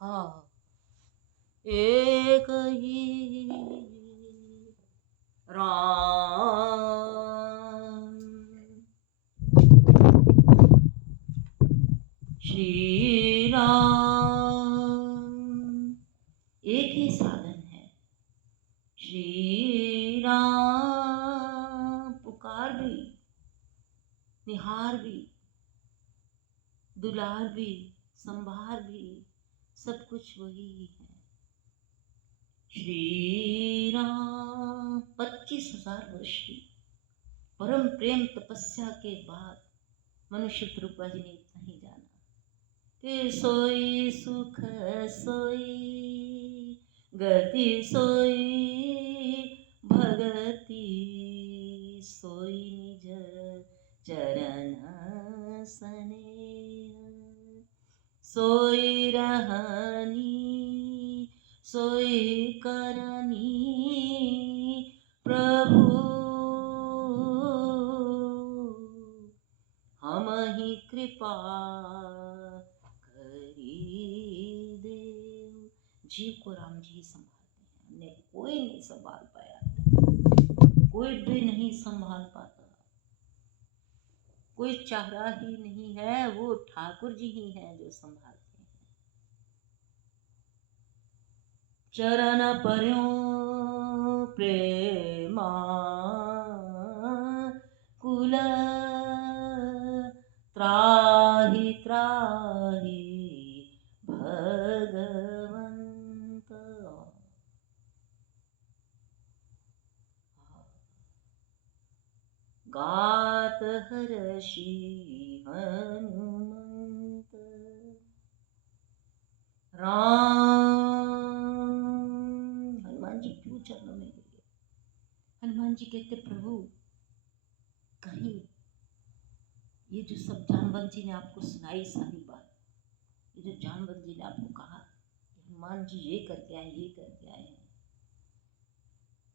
हाँ, एक ही राम, श्री राम। एक ही साधन है, श्री राम। पुकार भी, निहार भी, दुलार भी, संभार भी, सब कुछ वही है। श्री राम 25,000 वर्ष की परम प्रेम तपस्या के बाद मनुष्य कृपा जी ने इतना ही जाना कि सोई सुख सोई गति सोई भगति सोई निज चरण सनेह सोई रहनी सोई करनी प्रभु हम ही कृपा करी दे। जीव को राम जी संभालते हैं, अन्य कोई नहीं संभाल पाया, कोई भी नहीं संभाल पाता, कोई चाहरा ही नहीं है, वो ठाकुर जी ही हैं जो संभालते हैं। चरण पर्यों प्रेमा कुल त्राहि त्राहि भगवंत। गात हर्षि हनुमंत राम। हनुमान जी क्यों चरणों में गिर गए? हनुमान जी कहते प्रभु कहीं ये जो सब जामवंत जी ने आपको सुनाई सारी बात, ये जो जामवंत जी ने आपको कहा हनुमान जी ये करके आए, ये करके आए हैं,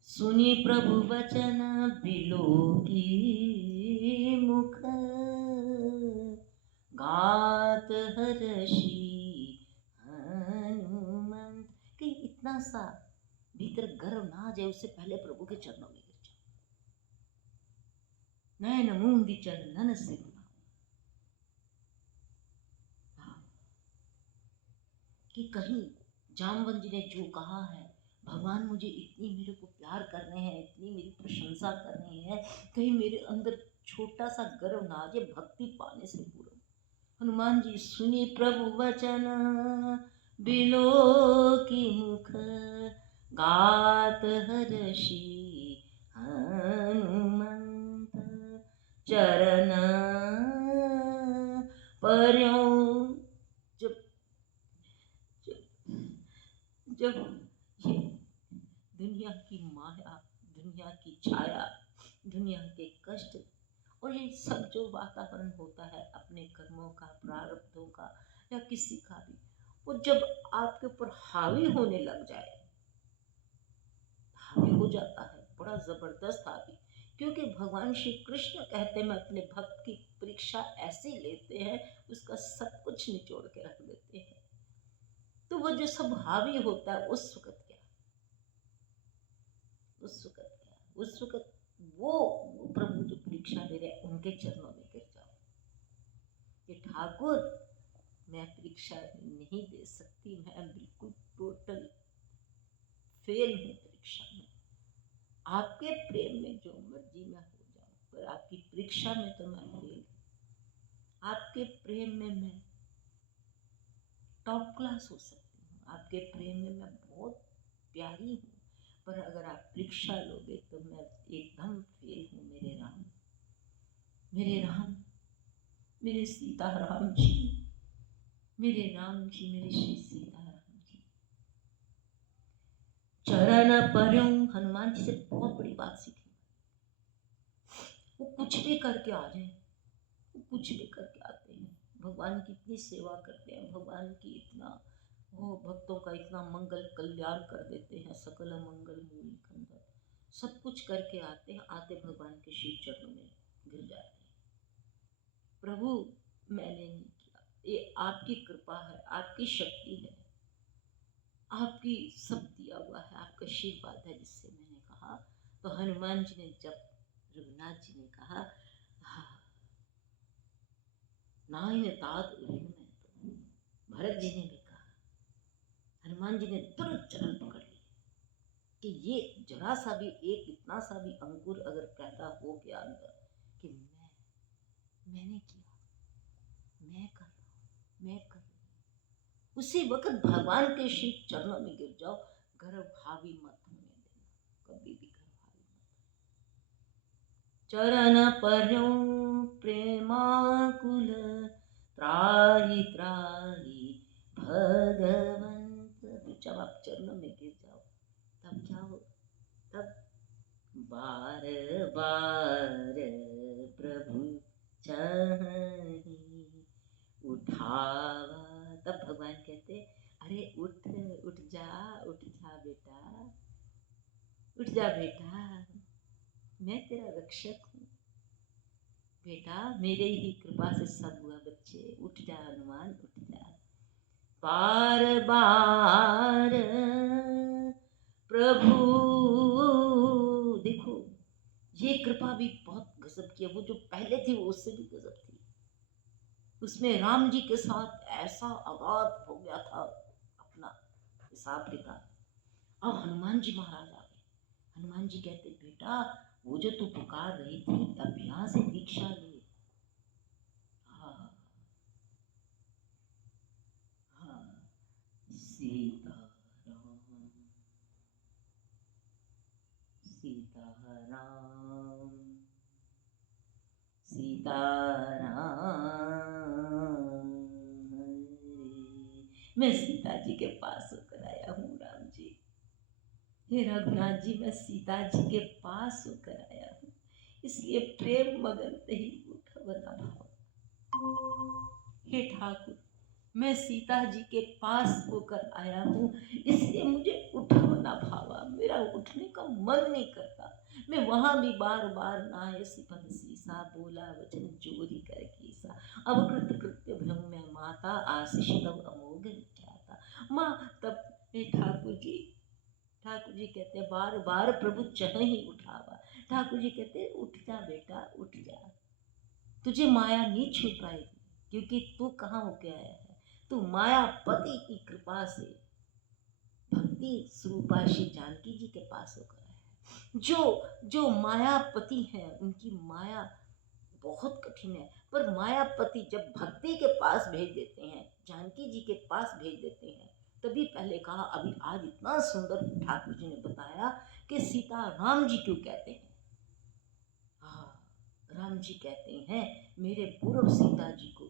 सुनी प्रभु वचन बिलो की मुख गात हर्षि हनुमंत। कहीं इतना सा भीतर गर्व ना आ जाए, उससे पहले प्रभु के चरणों में गिर जाओ। नयन मूंदी चरणन से कि कहीं जामवंत जी ने जो कहा है, भगवान मुझे इतनी मेरे को प्यार कर रहे हैं, इतनी मेरी प्रशंसा कर रहे हैं, कहीं मेरे अंदर छोटा सा गर्व ना आ जाए भक्ति पाने से पूरा। हनुमान जी सुनी प्रभु वचन बिलो की मुख गात हर्षि हनुमंत चरण पर्यों। जब जब ये दुनिया की माया, दुनिया की छाया, दुनिया के कष्ट और ये सब जो वातावरण होता है अपने कर्मों का, प्रारब्धों का या किसी का भी, वो जब आपके ऊपर हावी होने लग जाए, हावी हो जाता है बड़ा जबरदस्त हावी। क्योंकि भगवान श्री कृष्ण कहते हैं मैं अपने भक्त की परीक्षा ऐसे लेते हैं, उसका सब कुछ निचोड़ के रख देते हैं। तो वो जो सब हावी होता है उस वक्त क्या, उस वक्त वो प्रभु जो परीक्षा ले रहे हैं उनके चरणों में गिर जाओ कि ठाकुर मैं परीक्षा नहीं दे सकती, मैं बिल्कुल टोटल फेल हूँ परीक्षा में। आपके प्रेम में जो मर्जी मैं हो जाऊं, पर आपकी परीक्षा में तो मैं फेल हूँ। आपके प्रेम में मैं टॉप क्लास हो सकती हूँ, आपके प्रेम में मैं बहुत प्यारी हूँ, पर अगर आप परीक्षा लोगे तो मैं एकदम फेल हूँ। मेरे राम, मेरे राम, मेरे सीताराम जी, मेरे राम जी, मेरे श्री सीताराम जी। चरण पर्यों, हनुमान जी से बहुत बड़ी बात सीखी। वो कुछ भी करके आ जाए, वो कुछ भी करके आते हैं, भगवान की इतनी सेवा करते हैं, भगवान की इतना वो भक्तों का इतना मंगल कल्याण कर देते हैं, सकल मंगल मूल कंदर, सब कुछ करके आते हैं, आते भगवान के श्री चरणों में गिर जाते हैं। प्रभु मैंने नहीं किया, ये आपकी कृपा है, आपकी शक्ति है, आपकी सब दिया हुआ है, आपका आशीर्वाद है, जिससे मैंने कहा। तो हनुमान जी ने जब रघुनाथ जी ने कहा, हाँ, नाइन तात उरिन में, तो भरत जी ने भी कहा, हनुमान जी ने तुरंत चरण पकड़ ली कि ये जरा सा भी, एक इतना सा भी अंकुर अगर पैदा हो गया अंदर कि मैंने किया, मैं कर रहा हूँ, मैं कर रही हूँ, उसी वक्त भगवान के श्री चरणों में गिर जाओ। गर्भ हावी मत होने देना, कभी भी गर्भ हावी मत। चरण पर्यो प्रेमाकुल, त्राहि त्राहि भगवंत। तो जब आप चरणों में गिर जाओ तब क्या हो, तब बार बार प्रभु चाहि उठावा। तब भगवान कहते, अरे उठ उठ जा, उठ जा बेटा, उठ जा बेटा, मैं तेरा रक्षक हूँ बेटा, मेरे ही कृपा से सब हुआ बच्चे, उठ जा हनुमान, उठ जा। बार बार प्रभु, देखो ये कृपा भी बहुत गजब की है, वो जो पहले थी वो उससे भी गजब थी। उसमें राम जी के साथ ऐसा अगाध हो गया था अपना हिसाब किताब। अब हनुमान जी महाराज आ गए। हनुमान जी कहते, बेटा वो जो तू पुकार रही थी, अब यहाँ से दीक्षा ले। हाँ हाँ, सीताराम सीताराम सीताराम, मैं सीता जी के पास होकर आया हूँ राम जी। हे रघुनाथ जी, मैं सीता जी के पास होकर आया हूँ, इसलिए प्रेम मगन ही उठा बना भाव। हे ठाकुर, मैं सीता जी के पास होकर आया हूँ, इसलिए मुझे उठना भावा, मेरा उठने का मन नहीं करता। मैं वहां भी बार बार नायसी पद सीसा, बोला वचन चोरी कर कीसा, अब कृत कृत्य भ्रम में माता, आशीष तब अमोघ विख्याता। माँ तब हे ठाकुर जी कहते हैं, बार बार प्रभु चह ही उठावा। ठाकुर जी कहते हैं, उठ जा बेटा, उठ जा, तुझे माया नहीं छू पाएगी, क्योंकि तू कहाँ होके आया है, तू मायापति की कृपा से भक्ति स्वरूपा श्री जानकी जी के पास होकर आया है। जो मायापति हैं उनकी माया बहुत कठिन है, पर मायापति जब भक्ति के पास भेज देते हैं, जानकी जी के पास भेज देते हैं, तभी पहले कहा, अभी आज इतना सुंदर ठाकुर जी ने बताया कि सीता राम जी क्यों कहते हैं। हाँ, राम जी कहते हैं, मेरे पूर्व सीता जी को,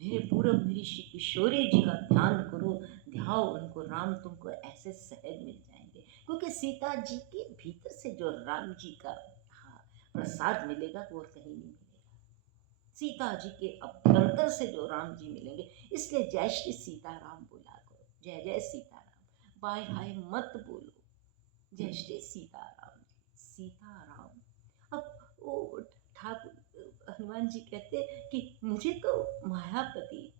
मेरे पूर्व मेरी श्री किशोरी जी का ध्यान करो, ध्याओ उनको, राम तुमको ऐसे सहज मिल जाएंगे। क्योंकि सीता जी के भीतर से जो राम जी का, हाँ, प्रसाद मिलेगा वो कहीं नहीं मिलेगा। सीता जी के अभ्यंतर से जो राम जी मिलेंगे, इसलिए जय श्री सीताराम बोला करो, जय जय सीताराम, बाय हाय मत बोलो, जय श्री सीताराम, सीताराम। अब वो ठाकुर हनुमान जी कहते कि मुझे तो मायापति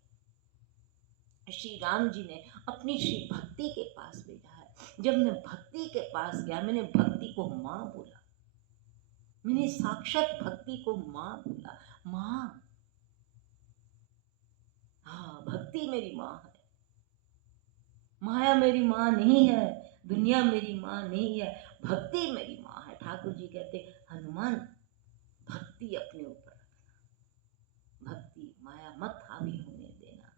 श्री राम जी ने अपनी श्री भक्ति के पास भेजा है। जब मैं भक्ति के पास गया, मैंने भक्ति को माँ बोला, मैंने साक्षात भक्ति को माँ बोला। माँ, हाँ, भक्ति मेरी माँ है, माया मेरी माँ नहीं है, दुनिया मेरी माँ नहीं है, भक्ति मेरी माँ है। ठाकुर जी कहते, हनुमान भक्ति अपने ऊपर रखना, भक्ति माया मत हावी होने देना।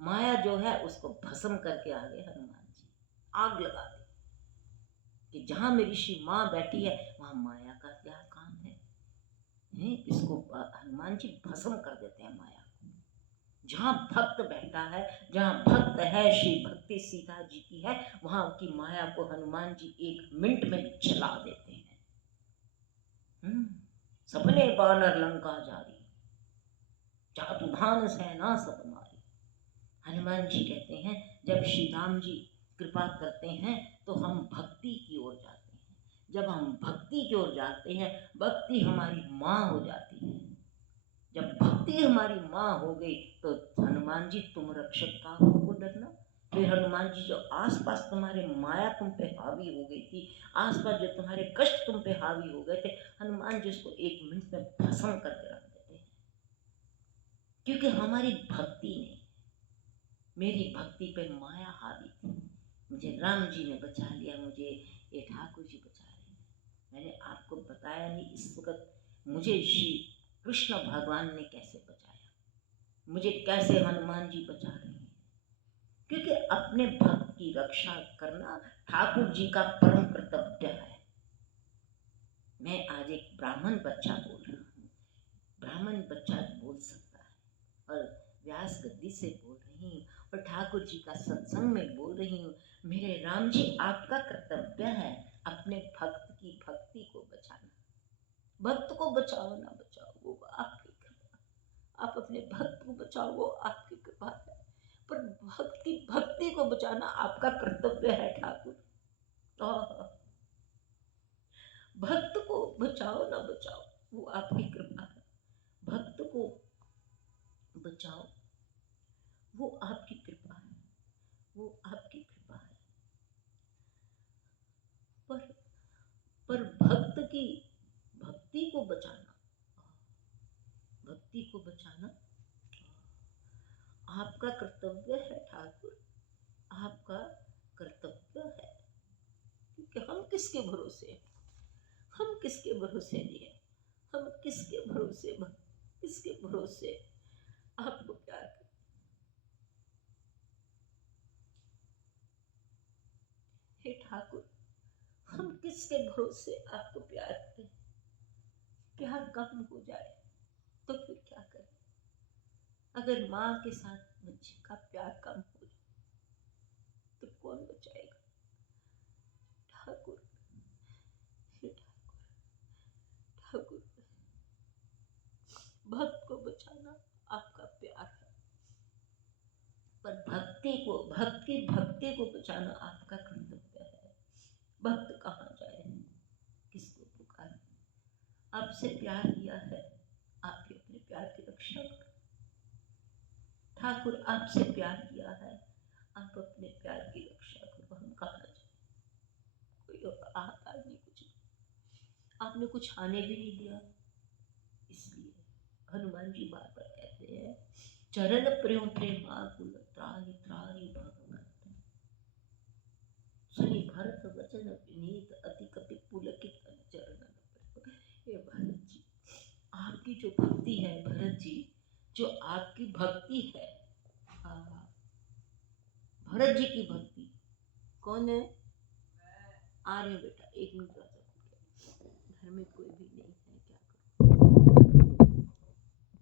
माया जो है उसको भस्म करके आ गए हनुमान जी, आग लगा दी कि जहां मेरी श्री माँ बैठी है वहां माया का क्या काम है, इसको हनुमान जी भस्म कर देते हैं माया को। जहां भक्त बैठा है, जहां भक्त है, श्री भक्ति सीता जी की है, वहां की माया को हनुमान जी 1 मिनट में जला देते हैं। सपने बानर लंका जारी, चातुधान सेना सब मारी। हनुमान जी कहते हैं, जब श्री राम जी कृपा करते हैं तो हम भक्ति की ओर जाते हैं। जब हम भक्ति की ओर जाते हैं, भक्ति हमारी माँ हो जाती है। जब भक्ति हमारी माँ हो गई तो हनुमान जी तुम रक्षक का, हमको डरना, फिर हनुमान जी जो आसपास तुम्हारे माया तुम पे हावी हो गई थी, आसपास जो तुम्हारे कष्ट तुम पे हावी हो गए थे, हनुमान जी उसको 1 मिनट में भस्म करके रख देते हैं। क्योंकि हमारी भक्ति ने, मेरी भक्ति पे माया हावी थी। मुझे राम जी ने बचा लिया, मुझे ये ठाकुर जी बचा रहे हैं। मैंने आपको बताया नहीं इस वक्त मुझे श्री कृष्ण भगवान ने कैसे बचाया, मुझे कैसे हनुमान जी बचा रहे हैं। क्योंकि अपने भक्त की रक्षा करना ठाकुर जी का परम कर्तव्य है। मैं आज एक ब्राह्मण बच्चा बोल रहा हूँ, ब्राह्मण बच्चा बोल सकता है, और व्यास गद्दी से बोल रही हूँ, और ठाकुर जी का सत्संग में बोल रही हूँ। मेरे राम जी, आपका कर्तव्य है अपने भक्त की भक्ति को बचाना। भक्त को बचाओ ना बचाओ वो आपकी कृपा, आप अपने भक्त को बचाओ वो आपकी कृपा है, पर भक्त की भक्ति को बचाना आपका कर्तव्य है ठाकुर। भक्त को बचाओ ना बचाओ वो आपकी कृपा है, भक्त को बचाओ वो आपकी कृपा है, वो आपकी कृपा है। पर भक्त की भक्ति को बचाना, भक्ति को बचाना आपका कर्तव्य है ठाकुर, आपका कर्तव्य है। क्योंकि हम किसके भरोसे, हम किसके भरोसे लिए, हम किसके भरोसे, किसके भरोसे आपको प्यार कर। हे ठाकुर, हम किसके भरोसे आपको प्यार करें। प्यार कम हो जाए तो फिर क्या करें। अगर माँ के साथ बच्चे का प्यार कम हो जाए तो कौन बचाएगा। ठाकुर, हे ठाकुर, ठाकुर, भक्त को बचाना आपका प्यार है, पर भक्ति को बचाना आपका कर्तव्य है। भक्त कहाँ जाए, किसको पुकारे। आपसे प्यार किया है, आप भी अपने प्यार की रक्षा करो। ठाकुर आपसे प्यार किया है, आप अपने प्यार की रक्षा करो। हम कहाँ जाए, कोई आता नहीं, कुछ आपने कुछ आने भी नहीं दिया। इसलिए हनुमान जी बार बार कहते हैं, चरण प्रेम प्रेमाकुल त्राहि त्राहि भगवंत, सुनि भरत वचन विनीत अति कपि पुलकित चरण। ये भरत जी, आपकी जो भक्ति है, भरत जी जो आपकी भक्ति है, भरत जी की भक्ति कौन है। आ रहे बेटा, 1 मिनट, घर में कोई भी नहीं है।